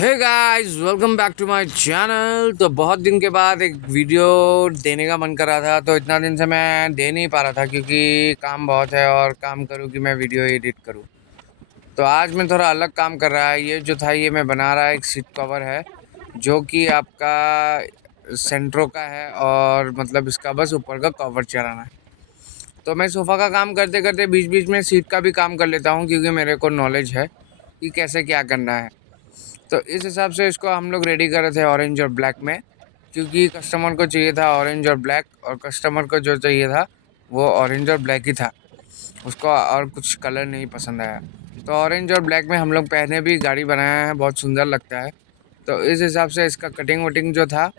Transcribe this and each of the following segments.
Hey guys, welcome back to my channel. तो बहुत दिन के बाद एक वीडियो देने का मन कर रहा था, तो इतना दिन से मैं दे नहीं पा रहा था क्योंकि काम बहुत है और काम करूँ कि मैं वीडियो एडिट करूँ। तो आज मैं थोड़ा अलग काम कर रहा है। ये जो था ये मैं बना रहा है, एक सीट कवर है जो कि आपका सेंट्रो का है और मतलब इसका बस ऊपर का कवर चढ़ाना है। तो मैं सोफ़ा का काम करते करते बीच बीच में सीट का भी काम कर लेता हूँ क्योंकि मेरे को नॉलेज है कि कैसे क्या करना है। तो इस हिसाब से इसको हम लोग रेडी कर रहे थे ऑरेंज और ब्लैक में, क्योंकि कस्टमर को चाहिए था ऑरेंज और ब्लैक, और कस्टमर को जो चाहिए था वो ऑरेंज और ब्लैक ही था। उसको और कुछ कलर नहीं पसंद आया। तो ऑरेंज और ब्लैक में हम लोग पहने भी गाड़ी बनाया है, बहुत सुंदर लगता है। तो इस हिसाब से इसका कटिंग वटिंग जो था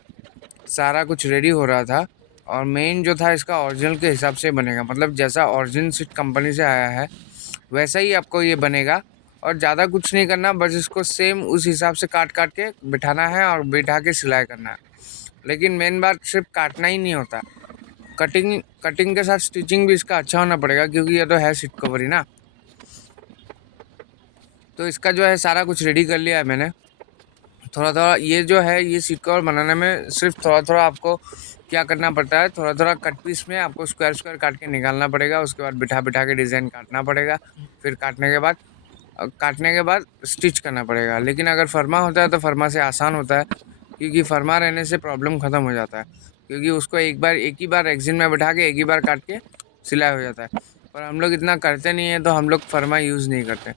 सारा कुछ रेडी हो रहा था। और मेन जो था इसका ओरिजिनल के हिसाब से बनेगा, मतलब जैसा ओरिजिनल सीट कंपनी से आया है वैसा ही आपको ये बनेगा। और ज़्यादा कुछ नहीं करना, बस इसको सेम उस हिसाब से काट काट के बिठाना है और बिठा के सिलाई करना है। लेकिन मेन बात सिर्फ काटना ही नहीं होता, कटिंग कटिंग के साथ स्टिचिंग भी इसका अच्छा होना पड़ेगा, क्योंकि ये तो है सीट कवर ही ना। तो इसका जो है सारा कुछ रेडी कर लिया है मैंने। थोड़ा थोड़ा ये जो है ये सीट कवर बनाने में सिर्फ थोड़ा थोड़ा आपको क्या करना पड़ता है, थोड़ा थोड़ा कट पीस में आपको स्क्वायर स्क्वायर काट के निकालना पड़ेगा। उसके बाद बिठा बिठा के डिज़ाइन काटना पड़ेगा। फिर काटने के बाद स्टिच करना पड़ेगा। लेकिन अगर फर्मा होता है तो फर्मा से आसान होता है, क्योंकि फर्मा रहने से प्रॉब्लम ख़त्म हो जाता है, क्योंकि उसको एक ही बार रेक्सिन में बिठा के एक ही बार काट के सिलाई हो जाता है। पर हम लोग इतना करते नहीं है, तो हम लोग फर्मा यूज़ नहीं करते।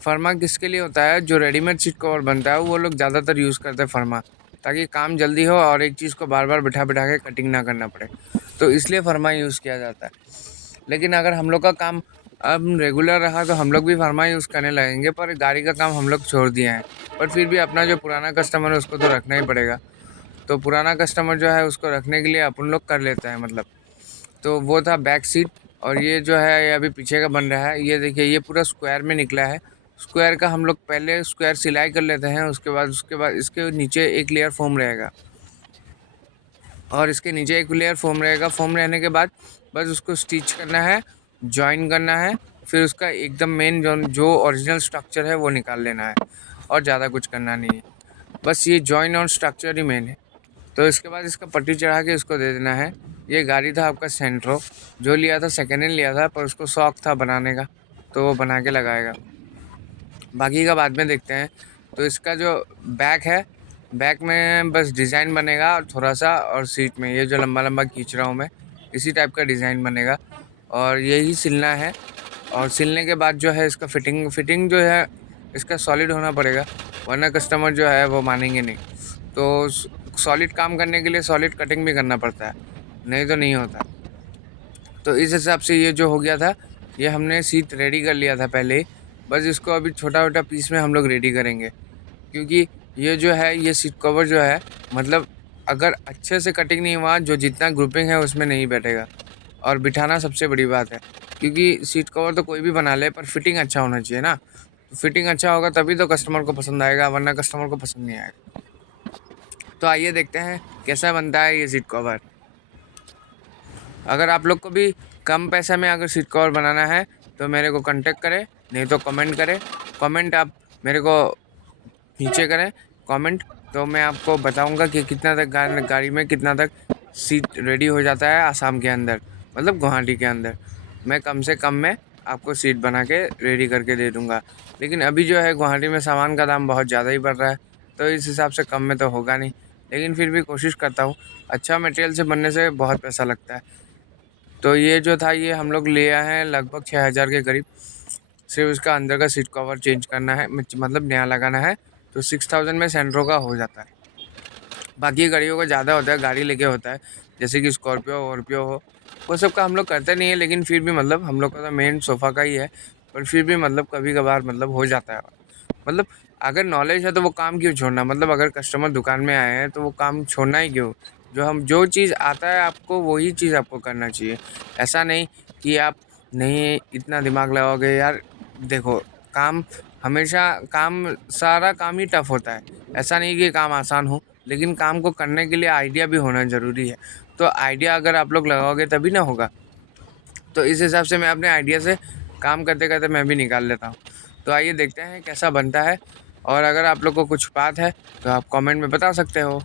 फर्मा किसके लिए होता है? जो रेडीमेड सीट कवर बनता है वो लोग ज़्यादातर यूज़ करते हैं फर्मा, ताकि काम जल्दी हो और एक चीज़ को बार बार बिठा बिठा के कटिंग ना करना पड़े। तो इसलिए फर्मा यूज़ किया जाता है। लेकिन अगर हम लोग का काम अब रेगुलर रहा तो हम लोग भी फर्मा यूज़ करने लगेंगे, पर गाड़ी का काम हम लोग छोड़ दिए हैं। पर फिर भी अपना जो पुराना कस्टमर है उसको तो रखना ही पड़ेगा। तो पुराना कस्टमर जो है उसको रखने के लिए अपन लोग कर लेते हैं मतलब। तो वो था बैक सीट। और ये जो है ये अभी पीछे का बन रहा है। ये देखिए ये पूरा स्क्वायर में निकला है। स्क्वायर का हम लोग पहले स्क्वायर सिलाई कर लेते हैं, उसके बाद इसके नीचे एक लेयर फोम रहेगा, और इसके नीचे एक लेयर फोम रहेगा। फोम रहने के बाद बस उसको स्टिच करना है, जॉइन करना है। फिर उसका एकदम मेन जो ओरिजिनल स्ट्रक्चर है वो निकाल लेना है, और ज़्यादा कुछ करना नहीं है। बस ये जॉइन और स्ट्रक्चर ही मेन है। तो इसके बाद इसका पट्टी चढ़ा के इसको दे देना है। ये गाड़ी था आपका सेंट्रो, जो लिया था सेकेंड हैंड लिया था, पर उसको शौक था बनाने का, तो वो बना के लगाएगा। बाकी का बाद में देखते हैं। तो इसका जो बैक है, बैक में बस डिज़ाइन बनेगा और थोड़ा सा, और सीट में ये जो लंबा लंबा खींच रहा हूँ मैं, इसी टाइप का डिज़ाइन बनेगा और यही सिलना है। और सिलने के बाद जो है इसका फिटिंग जो है इसका सॉलिड होना पड़ेगा, वरना कस्टमर जो है वो मानेंगे नहीं। तो सॉलिड काम करने के लिए सॉलिड कटिंग भी करना पड़ता है, नहीं तो नहीं होता। तो इस हिसाब से ये जो हो गया था, ये हमने सीट रेडी कर लिया था पहले ही। बस इसको अभी छोटा छोटा पीस में हम लोग रेडी करेंगे, क्योंकि ये जो है ये सीट कवर जो है, मतलब अगर अच्छे से कटिंग नहीं हुआ, जो जितना ग्रुपिंग है उसमें नहीं बैठेगा। और बिठाना सबसे बड़ी बात है, क्योंकि सीट कवर तो कोई भी बना ले, पर फिटिंग अच्छा होना चाहिए ना। तो फिटिंग अच्छा होगा तभी तो कस्टमर को पसंद आएगा, वरना कस्टमर को पसंद नहीं आएगा। तो आइए देखते हैं कैसा बनता है ये सीट कवर। अगर आप लोग को भी कम पैसे में अगर सीट कवर बनाना है तो मेरे को कांटेक्ट करें, नहीं तो कमेंट करें। कमेंट आप मेरे को नीचे करें कमेंट, तो मैं आपको बताऊंगा कि कितना तक गाड़ी में कितना तक सीट रेडी हो जाता है आसाम के अंदर, मतलब गुवाहाटी के अंदर। मैं कम से कम में आपको सीट बना के रेडी करके दे दूंगा। लेकिन अभी जो है गुवाहाटी में सामान का दाम बहुत ज़्यादा ही बढ़ रहा है, तो इस हिसाब से कम में तो होगा नहीं। लेकिन फिर भी कोशिश करता हूँ, अच्छा मटेरियल से बनने से बहुत पैसा लगता है। तो ये जो था ये हम लोग ले आए हैं लगभग 6,000 के करीब। सिर्फ इसका अंदर का सीट कवर चेंज करना है, मतलब नया लगाना है। तो 6,000 में सेंट्रो का हो जाता है। बाकी गाड़ियों का ज़्यादा होता है, गाड़ी लेके होता है, जैसे कि स्कॉर्पियो वॉर्पियो हो, वो सब का हम लोग करते नहीं है। लेकिन फिर भी मतलब हम लोग का तो मेन सोफ़ा का ही है। पर फिर भी मतलब कभी कभार मतलब हो जाता है। मतलब अगर नॉलेज है तो वो काम क्यों छोड़ना, मतलब अगर कस्टमर दुकान में आए हैं तो वो काम छोड़ना ही क्यों। जो चीज़ आता है आपको वही चीज़ आपको करना चाहिए। ऐसा नहीं कि आप नहीं इतना दिमाग लगाओगे यार। देखो, काम हमेशा काम सारा काम ही टफ होता है। ऐसा नहीं कि काम आसान हो, लेकिन काम को करने के लिए आइडिया भी होना ज़रूरी है। तो आइडिया अगर आप लोग लगाओगे तभी ना होगा। तो इस हिसाब से मैं अपने आइडिया से काम करते करते मैं भी निकाल लेता हूँ। तो आइए देखते हैं कैसा बनता है। और अगर आप लोग को कुछ बात है तो आप कमेंट में बता सकते हो।